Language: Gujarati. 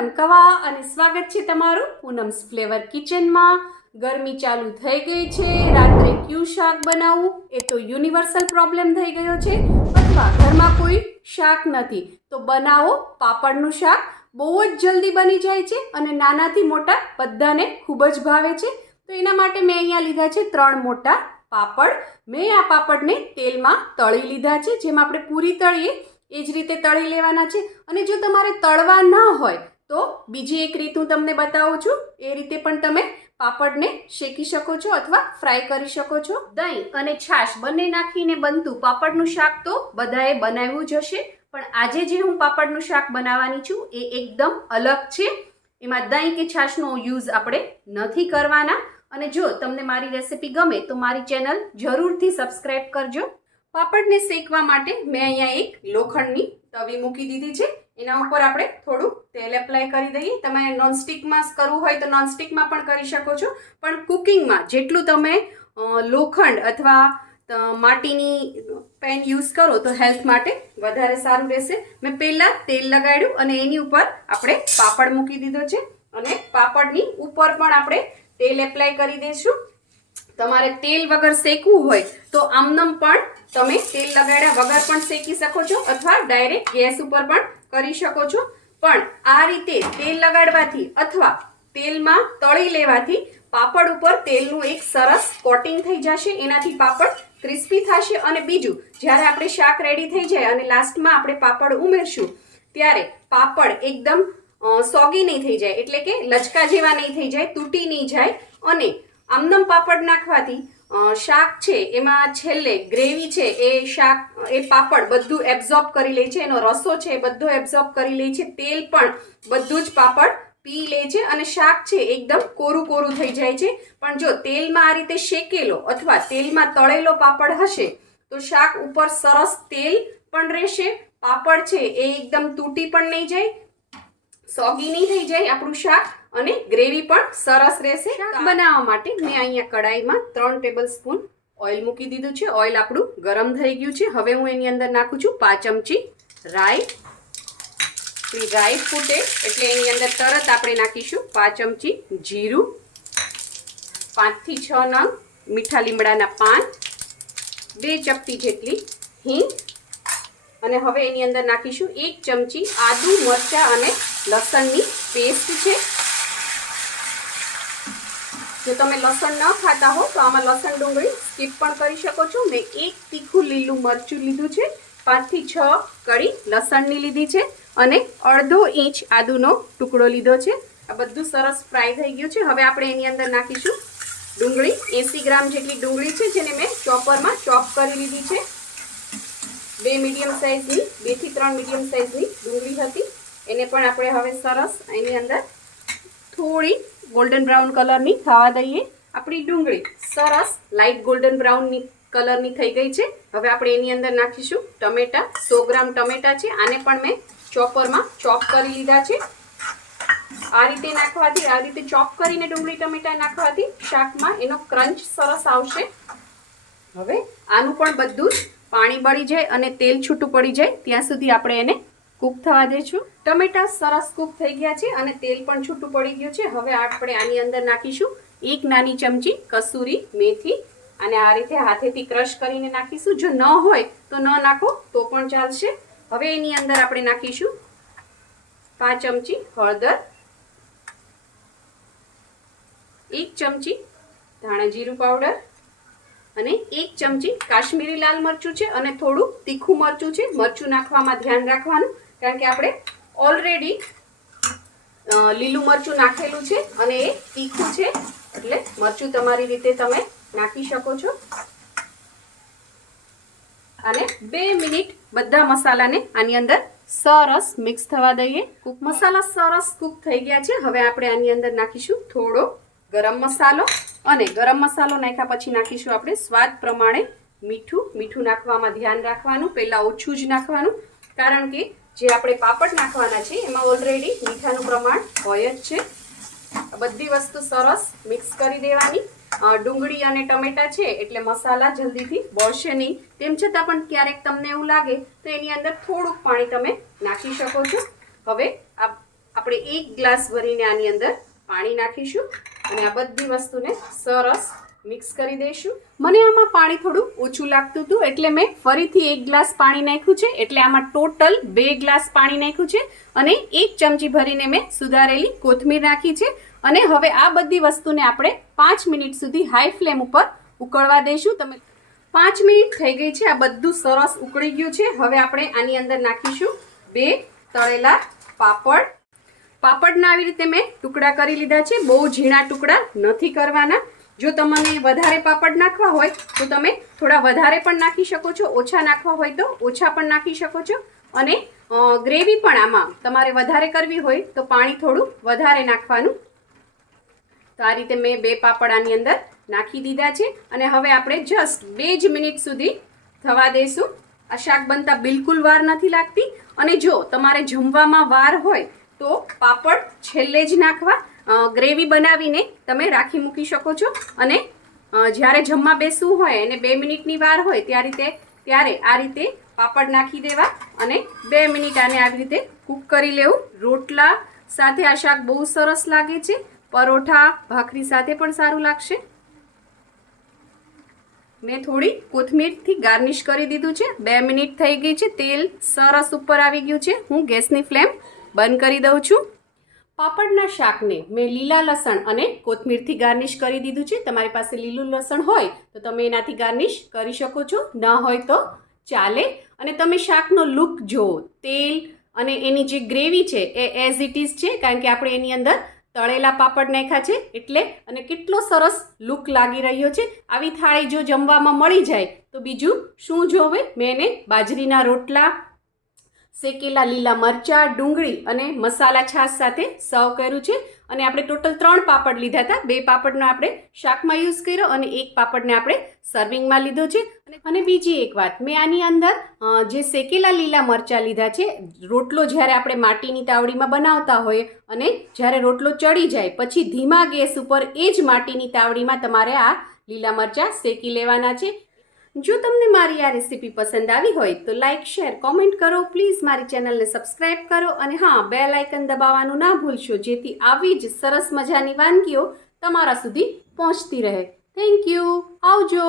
પૂનમ કવા અને સ્વાગત છે તમારું પૂનમ્સ ફ્લેવર કિચનમાં। ગરમી ચાલુ થઈ ગઈ છે, રાત્રે ક્યું શાક બનાવવું એ તો યુનિવર્સલ પ્રોબ્લેમ થઈ ગયો છે। અથવા ઘરમાં કોઈ શાક નથી તો બનાવો પાપડનું શાક। બહુ જ જલ્દી બની જાય છે અને નાનાથી મોટા બધાને ખૂબ જ ભાવે છે। તો એના માટે મેં અહીંયા લીધા છે 3 મોટા પાપડ। મેં આ પાપડને તેલમાં તળી લીધા છે, જેમ આપણે પૂરી તળીએ એ જ રીતે તળી લેવાના છે। અને જો તમારે તળવા ના હોય તો બીજી એક રીત હું તમને બતાવું છું, એ રીતે પણ તમે પાપડને શેકી શકો છો અથવા ફ્રાય કરી શકો છો। દહીં અને છાશ બંને નાખીને બનતું પાપડનું શાક તો બધાએ બનાવ્યું જ હશે, પણ આજે જે હું પાપડનું શાક બનાવવાની છું એ એકદમ અલગ છે। એમાં દહીં કે છાશનો યુઝ આપણે નથી કરવાના। અને જો તમને મારી રેસિપી ગમે તો મારી ચેનલ જરૂરથી સબસ્ક્રાઇબ કરજો। પાપડને શેકવા માટે મેં અહીંયા એક લોખંડની તવી મૂકી દીધી છે। એના ઉપર આપણે થોડું તેલ એપ્લાય કરી દઈએ। તમે નોનસ્ટિકમાં કરવું હોય તો નોનસ્ટિકમાં પણ કરી શકો છો, પણ કુકિંગમાં જેટલું તમે લોખંડ અથવા માટીની પેન યુઝ કરો તો હેલ્થ માટે વધારે સારું રહેશે। મેં પહેલાં તેલ લગાડ્યું અને એની ઉપર આપણે પાપડ મૂકી દીધો છે અને પાપડની ઉપર પણ આપણે તેલ એપ્લાય કરી દઈશું। તમારે તેલ વગર શેકવું હોય તો આમનમ પણ તમે તેલ લગાડ્યા વગર પણ શેકી શકો છો અથવા ડાયરેક્ટ ગેસ ઉપર પણ કરી શકો છો। પણ આ રીતે તેલ લગાડવાથી અથવા તેલમાં તળી લેવાથી પાપડ ઉપર તેલનું એક સરસ કોટિંગ થઈ જશે, એનાથી પાપડ ક્રિસ્પી થશે। અને બીજું, જ્યારે આપણે શાક રેડી થઈ જાય અને લાસ્ટમાં આપણે પાપડ ઉમેરશું ત્યારે પાપડ એકદમ સોગી નહીં થઈ જાય, એટલે કે લચકા જેવા નહીં થઈ જાય, તૂટી નહીં જાય। અને આમનમ પાપડ નાખવાથી શાક છે એમાં છેલ્લે ગ્રેવી છે એ પાપડ બધું એબ્ઝોર્બ કરી લે છે, એનો રસો છે એ બધો એબ્ઝોર્બ કરી લે છે, તેલ પણ બધું જ પાપડ પી લે છે અને શાક છે એકદમ કોરું કોરું થઈ જાય છે। પણ જો તેલમાં આ રીતે શેકેલો અથવા તેલમાં તળેલો પાપડ હશે તો શાક ઉપર સરસ તેલ પણ રહેશે, પાપડ છે એ એકદમ તૂટી પણ નહીં જાય, સોગી નહીં થઈ જાય આપણું શાક, અને ગ્રેવી પણ સરસ રહેશે। બનાવવા માટે મેં અહીંયા કડાઈમાં 3 ટેબલ સ્પૂન ઓઇલ મૂકી દીધું છે। ઓઇલ આપણું ગરમ થઈ ગયું છે। હવે હું એની અંદર નાખું છું 5 ચમચી રાઈ। રાઈ ફૂટે એટલે એની અંદર તરત આપણે નાખીશું 5 ચમચી જીરું, 5 થી 6 નંગ મીઠા લીમડાના પાન, 2 ચપટી જેટલી હિંગ, અને હવે એની અંદર નાખીશું 1 ચમચી આદુ મરચાં અને લસણની પેસ્ટ છે। જો તમે લસણ ન ખાતા હો તો આમાં લસણ ડુંગળી સ્કીપ પણ કરી શકો છો। મેં 1 તીખું લીલું મરચું લીધું છે, 5 થી 6 કળી લસણની લીધી છે અને અડધો ઇંચ આદુનો ટુકડો લીધો છે। આ બધું સરસ ફ્રાય થઈ ગયું છે। હવે આપણે એની અંદર નાખીશું ડુંગળી। 80 ગ્રામ જેટલી ડુંગળી છે જેને મેં ચોપરમાં ચોપ કરી લીધી છે। 2 મીડિયમ સાઇઝની 2 થી 3 મીડિયમ સાઇઝની ડુંગળી હતી, એને પણ આપણે હવે સરસ એની અંદર થોડી ગોલ્ડન બ્રાઉન કલરની થવા દઈએ। આપણી ડુંગળી સરસ લાઇટ ગોલ્ડન બ્રાઉનની કલરની થઈ ગઈ છે। હવે આપણે એની અંદર નાખીશું ટમેટા। 100 ગ્રામ ટમેટા છે, આને પણ મેં ચોપરમાં ચોપ કરી લીધા છે। આ રીતે નાખવાથી, આ રીતે ચોપ કરીને ડુંગળી ટમેટા નાખવાથી શાકમાં એનો ક્રંચ સરસ આવશે। હવે આનું પણ બધું જ પાણી બળી જાય અને તેલ છૂટું પડી જાય ત્યાં સુધી આપણે એને કૂક થવા દઈશું। ટમેટા સરસ કૂક થઈ ગયા છે અને તેલ પણ છૂટું પડી ગયું છે। હવે આપણે આની અંદર નાખીશું 1 નાની ચમચી કસૂરી મેથી, અને આ રીતે હાથેથી ક્રશ કરીને નાખીશું। જો ન હોય તો ન નાખો તો પણ ચાલશે। હવે એની અંદર આપણે નાખીશું 5 ચમચી હળદર, 1 ચમચી ધાણા જીરું પાવડર અને 1 ચમચી કાશ્મીરી લાલ મરચું છે અને થોડું તીખું મરચું છે। મરચું નાખવામાં ધ્યાન રાખવાનું, કારણ કે આપણે ઓલરેડી લીલું મરચું નાખેલું છે અને એ તીખું છે, એટલે મરચું તમારી રીતે તમે નાખી શકો છો। અને 2 મિનિટ બધા મસાલાને આની અંદર સરસ મિક્સ થવા દઈએ। મસાલા સરસ કૂક થઈ ગયા છે। હવે આપણે આની અંદર નાખીશું થોડો ગરમ મસાલો, અને ગરમ મસાલો નાખ્યા પછી નાખીશું આપણે સ્વાદ પ્રમાણે મીઠું। મીઠું નાખવામાં ધ્યાન રાખવાનું, પહેલાં ઓછું જ નાખવાનું, કારણ કે જે આપણે પાપડ નાખવાના છે એમાં ઓલરેડી મીઠાનું પ્રમાણ હોય જ છે। બધી વસ્તુ સરસ મિક્સ કરી દેવાની। ડુંગળી અને ટમેટા છે એટલે મસાલા જલ્દીથી બળશે નહીં, તેમ છતાં પણ ક્યારેક તમને એવું લાગે તો એની અંદર થોડુંક પાણી તમે નાખી શકો છો। હવે આપણે 1 ગ્લાસ ભરીને આની અંદર પાણી નાખીશું અને આ બધી વસ્તુને સરસ મિક્સ કરી દઈશું. મને આમાં પાણી થોડું ઓછું લાગતું હતું એટલે મેં ફરીથી 1 ગ્લાસ પાણી નાખ્યું છે. એટલે આમાં ટોટલ 2 ગ્લાસ પાણી નાખ્યું છે અને 1 ચમચી ભરીને મેં સુધારેલી કોથમીર નાખી છે. અને હવે આ બધી વસ્તુને આપણે 5 મિનિટ સુધી હાઈ ફ્લેમ ઉપર ઉકળવા દઈશું. તમે 5 મિનિટ થઈ ગઈ છે, આ બધું સરસ ઉકળી ગયું છે. હવે આપણે આની અંદર નાખીશું 2 તળેલા પાપડ. પાપડના આવી રીતે મેં ટુકડા કરી લીધા છે. બહુ ઝીણા ટુકડા નથી કરવાના. જો તમને વધારે પાપડ નાખવા હોય તો તમે થોડા વધારે પણ નાખી શકો છો, ઓછા નાખવા હોય તો ઓછા પણ નાખી શકો છો. અને ગ્રેવી પણ આમાં તમારે વધારે કરવી હોય તો પાણી થોડું વધારે નાખવાનું. તો આ રીતે મેં 2 પાપડ આની અંદર નાખી દીધા છે અને હવે આપણે જસ્ટ 2 જ મિનિટ સુધી થવા દઈશું. આ શાક બનતા બિલકુલ વાર નથી લાગતી. અને જો તમારે જમવામાં વાર હોય તો પાપડ છેલ્લે જ નાખવા. ગ્રેવી બનાવીને તમે રાખી મૂકી શકો છો અને જ્યારે જમવા બેસવું હોય અને 2 મિનિટની વાર હોય ત્યારે આ રીતે પાપડ નાખી દેવા અને 2 મિનિટ આને આવી રીતે કૂક કરી લેવું. રોટલા સાથે આ શાક બહુ સરસ લાગે છે. પરોઠા ભાખરી સાથે પણ સારું લાગશે. મેં થોડી કોથમીરથી ગાર્નિશ કરી દીધું છે. 2 મિનિટ થઈ ગઈ છે. તેલ સરસ ઉપર આવી ગયું છે. હું ગેસની ફ્લેમ બંધ કરી દઉં છું. પાપડના શાકને મેં લીલા લસણ અને કોથમીરથી ગાર્નિશ કરી દીધું છે. તમારી પાસે લીલું લસણ હોય તો તમે એનાથી ગાર્નિશ કરી શકો છો, ન હોય તો ચાલે. અને તમે શાકનો લુક જુઓ, તેલ અને એની જે ગ્રેવી છે એ એઝ ઇટ ઇઝ છે, કારણ કે આપણે એની અંદર તળેલા પાપડ નાખ્યા છે એટલે. અને કેટલો સરસ લુક લાગી રહ્યો છે. આવી થાળી જો જમવામાં મળી જાય તો બીજું શું જોવે. મેં એને બાજરીના રોટલા, શેકેલા લીલા મરચાં, ડુંગળી અને મસાલા છાશ સાથે સર્વ કર્યું છે. અને આપણે ટોટલ 3 પાપડ લીધા હતા. 2 પાપડનો આપણે શાકમાં યુઝ કર્યો અને 1 પાપડને આપણે સર્વિંગમાં લીધો છે. અને બીજી એક વાત, મેં આની અંદર જે શેકેલા લીલા મરચાં લીધા છે. રોટલો જ્યારે આપણે માટીની તાવડીમાં બનાવતા હોઈએ અને જ્યારે રોટલો ચડી જાય પછી ધીમા ગેસ ઉપર એ જ માટીની તાવડીમાં તમારે આ લીલા મરચાં શેકી લેવાના છે. જો તમને મારી આ રેસીપી પસંદ આવી હોય તો લાઇક, શેર, કોમેન્ટ કરો. પ્લીઝ મારી ચેનલને સબસ્ક્રાઈબ કરો અને હા, બેલ આઇકન દબાવવાનું ના ભૂલશો, જેથી આવી જ સરસ મજાની વાનગીઓ તમારા સુધી પહોંચતી રહે. Thank you. આવજો.